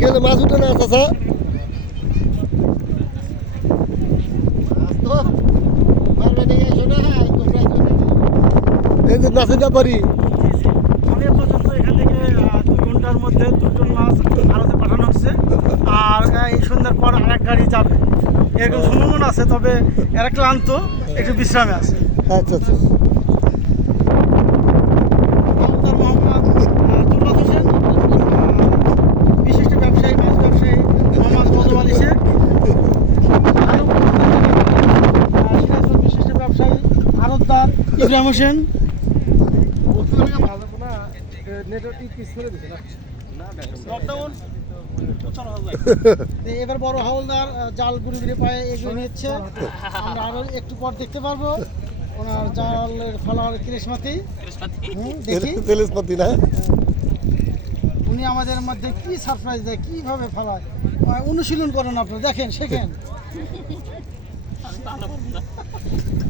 গেলে মাছ উঠে না চাচা? এই যে থেকে আহ, ঘণ্টার মধ্যে দুটো মাছ আড়তে পাঠানো হচ্ছে আর এই সন্ধ্যার পর আরেক গাড়ি যাবে। এরকম সম্ভাবনা আছে তবে এরা ক্লান্ত একটু বিশ্রামে আছে। আচ্ছা আচ্ছা। ইব্রাহিম হোসেন? এবার বড় হাওলদার জাল গুড়ি গুড়ি পায়ে এগিয়ে নিচ্ছে। আমরা আরও একটু পর দেখতে পারব। ওনার জালের ফলার কৃষ্ণমাতি হুম, দেখি। তেলেসপাতি না? উনি আমাদের মধ্যে কি সারপ্রাইজ দেয় কীভাবে ফেলায়? অনুশীলন করেন আপনারা দেখেন শেখেন।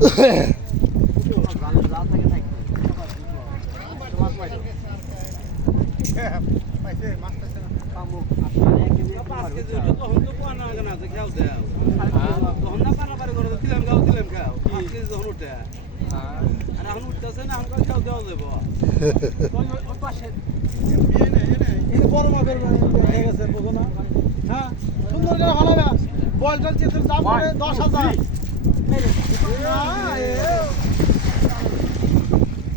না বলটার চেতের দাম দশ হাজার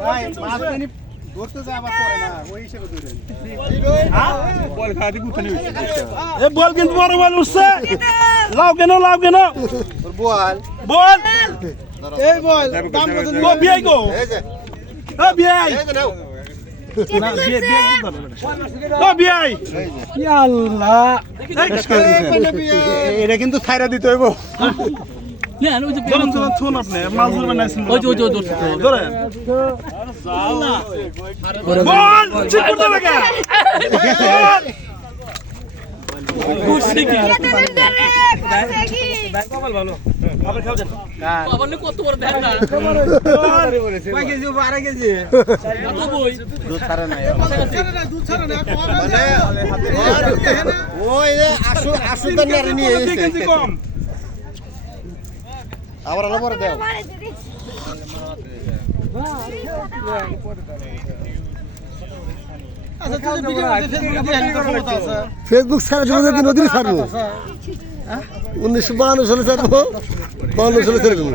ভাই মাছ ধরতে যায় আবার পরে লাও কেন লাও কেন? বোয়াল বল। এই বল দাম কত ও বিয়াই গো। এই যে। ও বিয়াই। এই যে নাও। এটা কিন্তু ছাইরা দিতে হইব। চলুন চলুন থুন আপনি। মাছ ধরবেন না ওই যে ধরেন। মানে আবার আলো পরে দাও। আচ্ছা ফেসবুকে দিয়ে ছাড়া যদি নদীর ছাড়বো। উনিশশো বাহান্ন সালে ছাড়বো বাহান্ন সালে ছেড়ে দেবো।